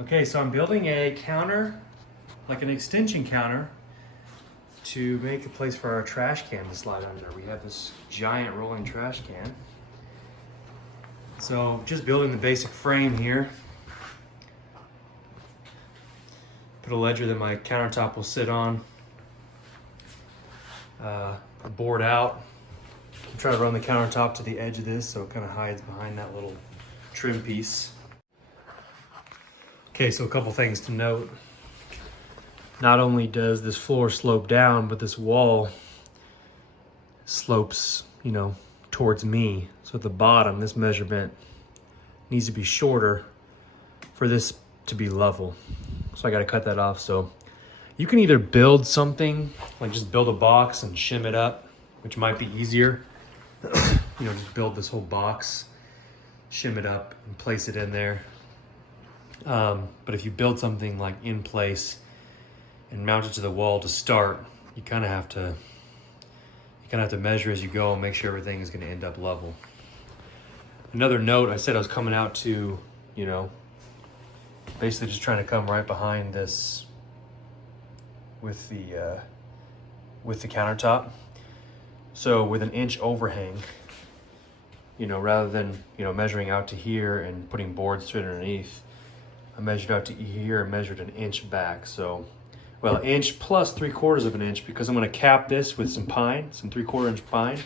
Okay, so I'm building a counter, like an extension counter, to make a place for our trash can to slide under. We have this giant rolling trash can. So just building the basic frame here. Put a ledger that my countertop will sit on. A board out. I'm trying to run the countertop to the edge of this so it kind of hides behind that little trim piece. Okay, so a couple things to note. Not only does this floor slope down, but this wall slopes, towards me. So at the bottom, this measurement needs to be shorter for this to be level. So I gotta cut that off. So you can either build something, like just build a box and shim it up, which might be easier. Just build this whole box, shim it up and place it in there. But if you build something like in place and mount it to the wall to start, you kind of have to measure as you go and make sure everything is going to end up level. Another note, I said I was coming out to, basically just trying to come right behind this with the countertop. So with an inch overhang, rather than, measuring out to here and putting boards straight underneath, I measured out to here and measured an inch back. So, well, an inch plus 3/4 of an inch, because I'm gonna cap this with some pine, some 3/4 inch pine.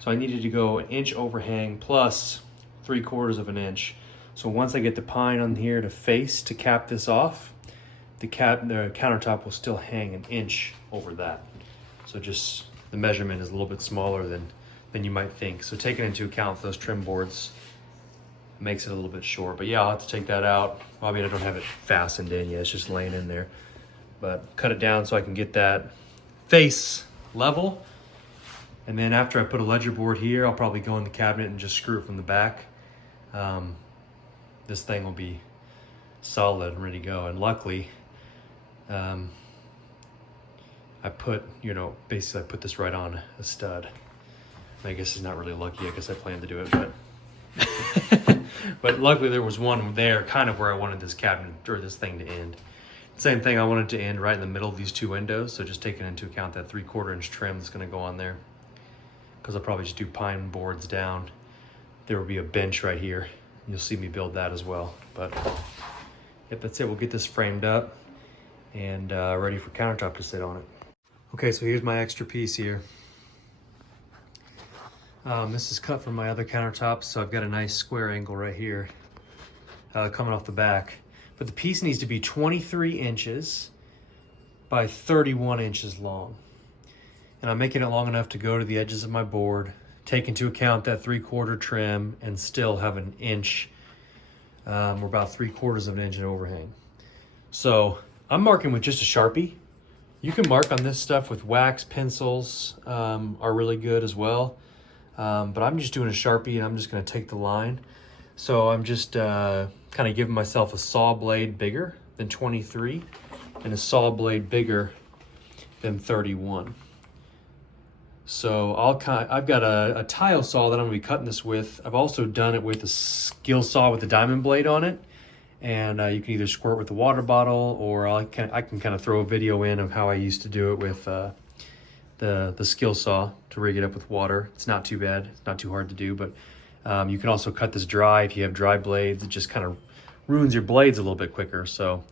So I needed to go an inch overhang plus 3/4 of an inch. So once I get the pine on here to face to cap this off, the countertop will still hang an inch over that. So just the measurement is a little bit smaller than you might think. So taking into account those trim boards makes it a little bit short. But yeah, I'll have to take that out. I mean, I don't have it fastened in yet, it's just laying in there. But cut it down so I can get that face level. And then after I put a ledger board here, I'll probably go in the cabinet and just screw it from the back. This thing will be solid and ready to go. And luckily, I put, basically I put this right on a stud. I guess it's not really lucky. I guess I planned to do it, but but luckily there was one there kind of where I wanted this cabinet or this thing to end. Same thing, I wanted to end right in the middle of these two windows. So just taking into account that 3/4 inch trim that's gonna go on there, because I'll probably just do pine boards down. There will be a bench right here. You'll see me build that as well. But yep, that's it. We'll get this framed up and ready for countertop to sit on it. Okay, so here's my extra piece here. This is cut from my other countertops, so I've got a nice square angle right here coming off the back. But the piece needs to be 23 inches by 31 inches long. And I'm making it long enough to go to the edges of my board, take into account that 3/4 trim, and still have an inch, or about 3/4 of an inch in overhang. So I'm marking with just a Sharpie. You can mark on this stuff with wax pencils, are really good as well. But I'm just doing a Sharpie and I'm just gonna take the line. So I'm just kind of giving myself a saw blade bigger than 23 and a saw blade bigger than 31. So I've got a tile saw that I'm gonna be cutting this with. I've also done it with a skill saw with a diamond blade on it. And you can either squirt with a water bottle, or I can kind of throw a video in of how I used to do it with the skill saw to rig it up with water. It's not too bad, it's not too hard to do, but you can also cut this dry if you have dry blades. It just kind of ruins your blades a little bit quicker. So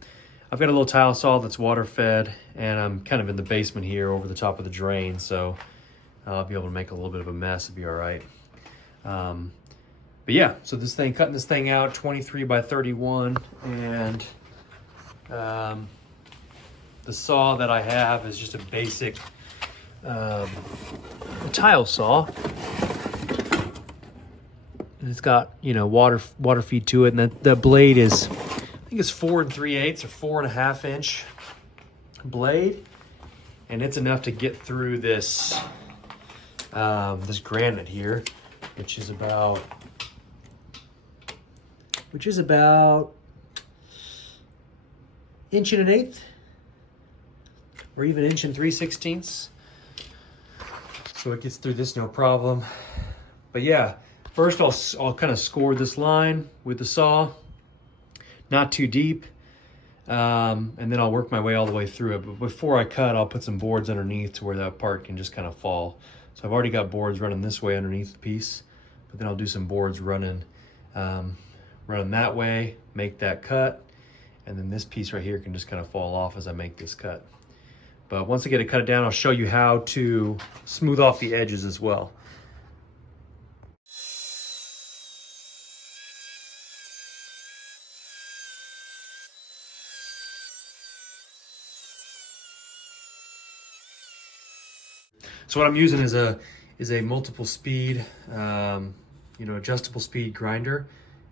I've got a little tile saw that's water fed, and I'm kind of in the basement here over the top of the drain, so I'll be able to make a little bit of a mess. It'll be all right. But yeah, so cutting this thing out 23 by 31, and the saw that I have is just a basic tile saw. And it's got, water feed to it, and that blade is, I think it's 4 3/8 or 4.5 inch blade, and it's enough to get through this this granite here, which is about inch and an eighth, or even inch and 3/16. So it gets through this no problem. But yeah, first I'll kind of score this line with the saw, not too deep. And then I'll work my way all the way through it. But before I cut, I'll put some boards underneath to where that part can just kind of fall. So I've already got boards running this way underneath the piece, but then I'll do some boards running that way, make that cut, and then this piece right here can just kind of fall off as I make this cut. But once I get it cut down, I'll show you how to smooth off the edges as well. So what I'm using is a multiple speed, adjustable speed grinder.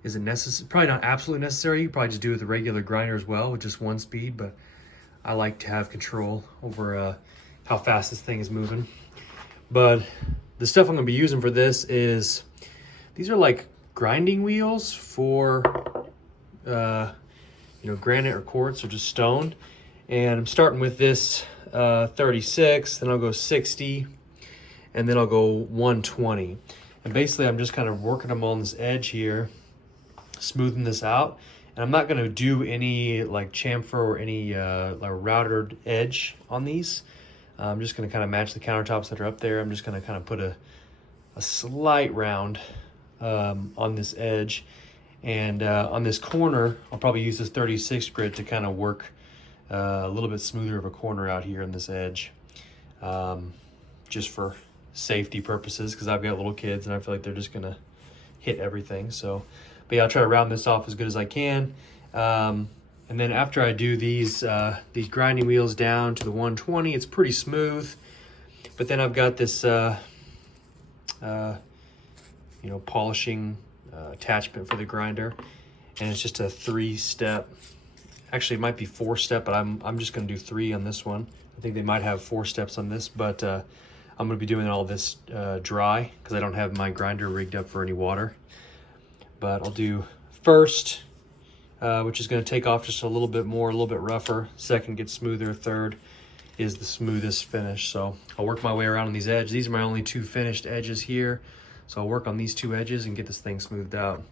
Is it necessary? Probably not absolutely necessary. You probably just do it with a regular grinder as well, with just one speed, but I like to have control over how fast this thing is moving. But the stuff I'm gonna be using for this is, these are like grinding wheels for, granite or quartz or just stone. And I'm starting with this 36, then I'll go 60, and then I'll go 120. And basically I'm just kind of working them on this edge here, smoothing this out. And I'm not gonna do any like chamfer or any routed edge on these. I'm just gonna kind of match the countertops that are up there. I'm just gonna kind of put a slight round on this edge. And on this corner, I'll probably use this 36 grit to kind of work a little bit smoother of a corner out here on this edge, just for safety purposes, because I've got little kids and I feel like they're just gonna hit everything. So, but yeah, I'll try to round this off as good as I can. And then after I do these grinding wheels down to the 120, it's pretty smooth. But then I've got this polishing attachment for the grinder, and it's just a 3-step. Actually, it might be 4-step, but I'm just going to do 3 on this one. I think they might have 4 steps on this, but I'm going to be doing all this dry because I don't have my grinder rigged up for any water. But I'll do first, which is going to take off just a little bit more, a little bit rougher. Second gets smoother. Third is the smoothest finish. So I'll work my way around on these edges. These are my only 2 finished edges here. So I'll work on these 2 edges and get this thing smoothed out.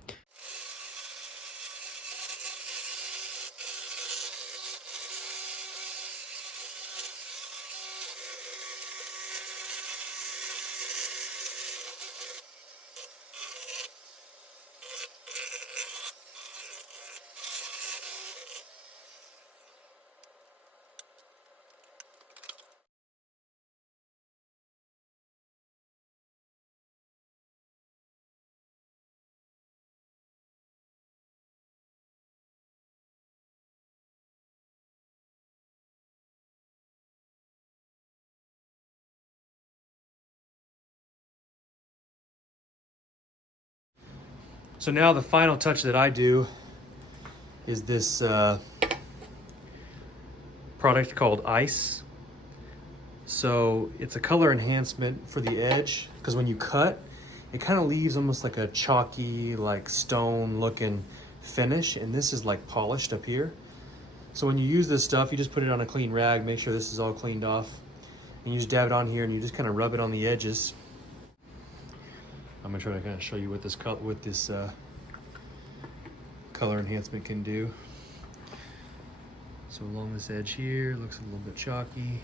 So now the final touch that I do is this product called Ice. So it's a color enhancement for the edge, because when you cut, it kind of leaves almost like a chalky, like stone looking finish, and this is like polished up here. So when you use this stuff, you just put it on a clean rag, make sure this is all cleaned off, and you just dab it on here and you just kind of rub it on the edges. I'm gonna try to kind of show you what this color enhancement can do. So along this edge here, looks a little bit chalky.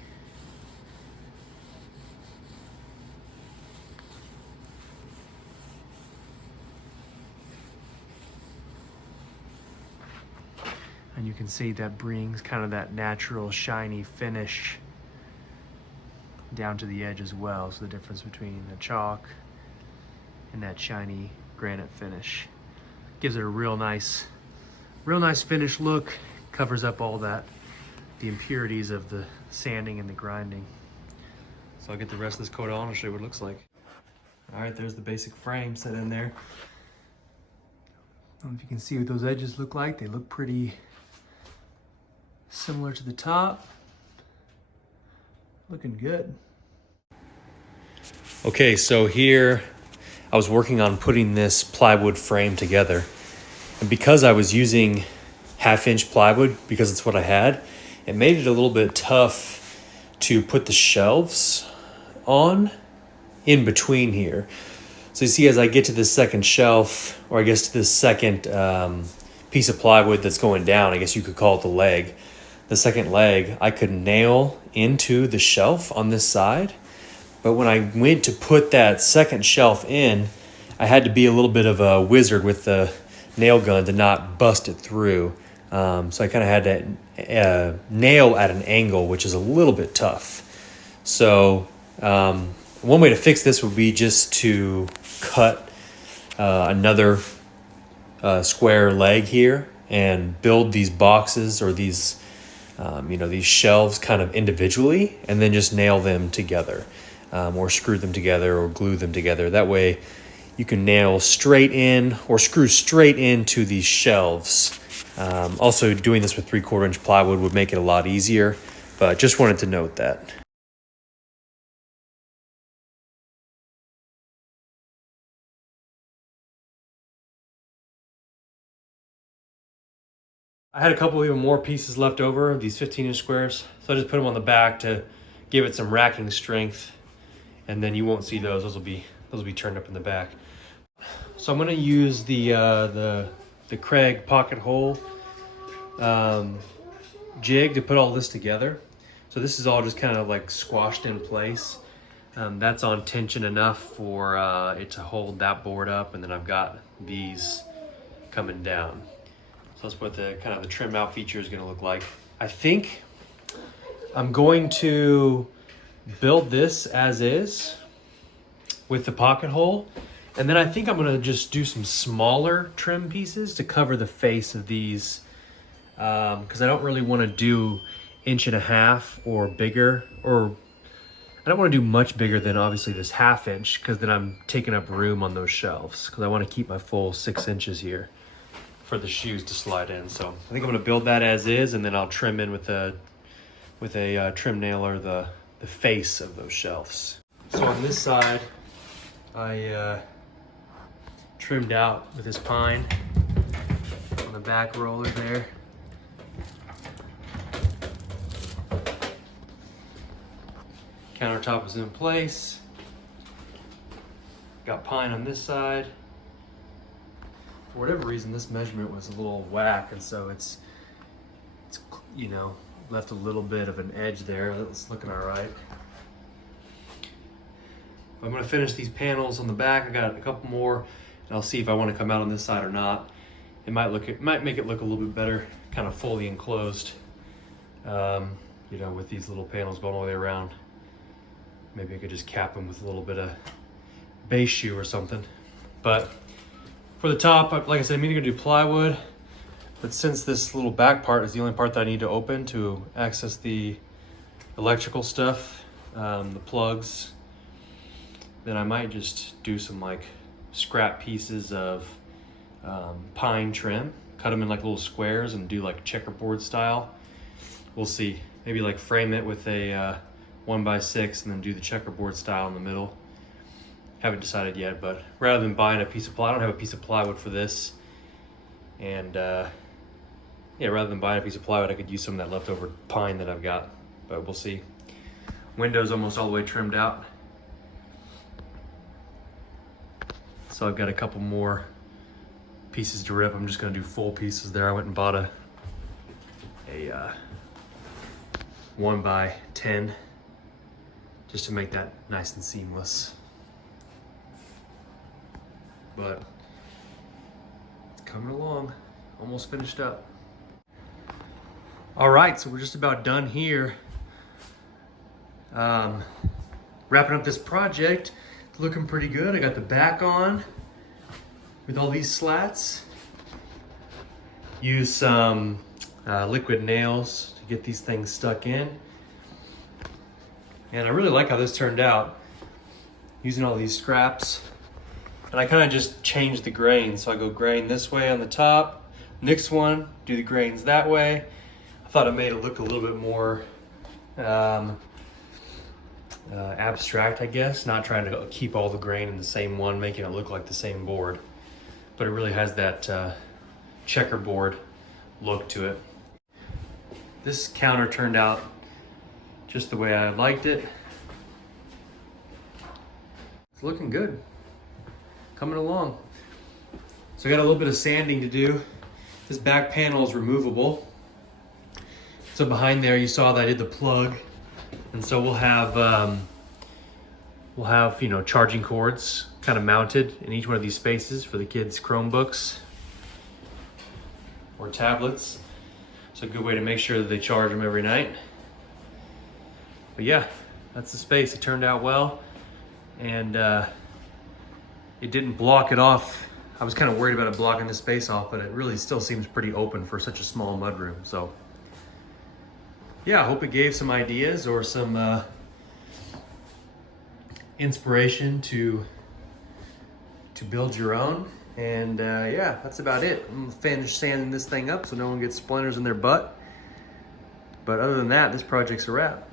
And you can see that brings kind of that natural shiny finish down to the edge as well. So the difference between the chalk and that shiny granite finish gives it a real nice finished look. Covers up all the impurities of the sanding and the grinding. So I'll get the rest of this coat on and show you what it looks like. All right, there's the basic frame set in there. I don't know if you can see what those edges look like. They look pretty similar to the top. Looking good. Okay, so here I was working on putting this plywood frame together. And because I was using 1/2-inch plywood, because it's what I had, it made it a little bit tough to put the shelves on in between here. So you see, as I get to this second shelf, or I guess to this second piece of plywood that's going down. I guess you could call it the leg. The second leg I could nail into the shelf on this side. But when I went to put that second shelf in, I had to be a little bit of a wizard with the nail gun to not bust it through. So I kind of had to nail at an angle, which is a little bit tough. So one way to fix this would be just to cut another square leg here and build these boxes or these these shelves kind of individually, and then just nail them together, or screw them together or glue them together. That way you can nail straight in or screw straight into these shelves. Also, doing this with 3/4 inch plywood would make it a lot easier, but just wanted to note that. I had a couple even more pieces left over, these 15-inch squares, so I just put them on the back to give it some racking strength, and then you won't see those. Those will be turned up in the back. So I'm going to use the Craig pocket hole jig to put all this together. So this is all just kind of like squashed in place. That's on tension enough for it to hold that board up, and then I've got these coming down. So that's what the kind of the trim out feature is going to look like. I think I'm going to build this as is with the pocket hole, and then I think I'm going to just do some smaller trim pieces to cover the face of these, because I don't really want to do 1.5 or bigger, or I don't want to do much bigger than obviously this 1/2 inch, because then I'm taking up room on those shelves, because I want to keep my full 6 inches here for the shoes to slide in. So I think I'm going to build that as is, and then I'll trim in with a trim nailer the face of those shelves. So on this side, I trimmed out with this pine on the back roller there. Countertop is in place. Got pine on this side. For whatever reason, this measurement was a little whack, and so it's left a little bit of an edge there. It's looking all right. I'm going to finish these panels on the back. I got a couple more, and I'll see if I want to come out on this side or not. It might make it look a little bit better, kind of fully enclosed, with these little panels going all the way around. Maybe I could just cap them with a little bit of base shoe or something. But for the top, like I said, I'm either gonna do plywood, but since this little back part is the only part that I need to open to access the electrical stuff, the plugs, then I might just do some like scrap pieces of pine trim, cut them in like little squares and do like checkerboard style. We'll see. Maybe like frame it with a 1x6 and then do the checkerboard style in the middle. Haven't decided yet, but rather than buying a piece of plywood, I don't have a piece of plywood for this. And rather than buying a piece of plywood, I could use some of that leftover pine that I've got, but we'll see. Windows almost all the way trimmed out. So I've got a couple more pieces to rip. I'm just gonna do full pieces there. I went and bought a 1x10 just to make that nice and seamless. But it's coming along, almost finished up. All right, so we're just about done here. Wrapping up this project, it's looking pretty good. I got the back on with all these slats. Use some liquid nails to get these things stuck in. And I really like how this turned out, using all these scraps. And I kind of just changed the grain. So I go grain this way on the top. Next one, do the grains that way. I thought it made it look a little bit more abstract, I guess. Not trying to keep all the grain in the same one, making it look like the same board. But it really has that checkerboard look to it. This counter turned out just the way I liked it. It's looking good. Coming along. So I got a little bit of sanding to do. This back panel is removable. So behind there, you saw that I did the plug, and so we'll have charging cords kind of mounted in each one of these spaces for the kids' Chromebooks or tablets. It's a good way to make sure that they charge them every night. But yeah, that's the space. It turned out well, and it didn't block it off. I was kind of worried about it blocking the space off, but it really still seems pretty open for such a small mudroom. So yeah, I hope it gave some ideas or some inspiration to build your own. And yeah, that's about it. I'm gonna finish sanding this thing up so no one gets splinters in their butt. But other than that, this project's a wrap.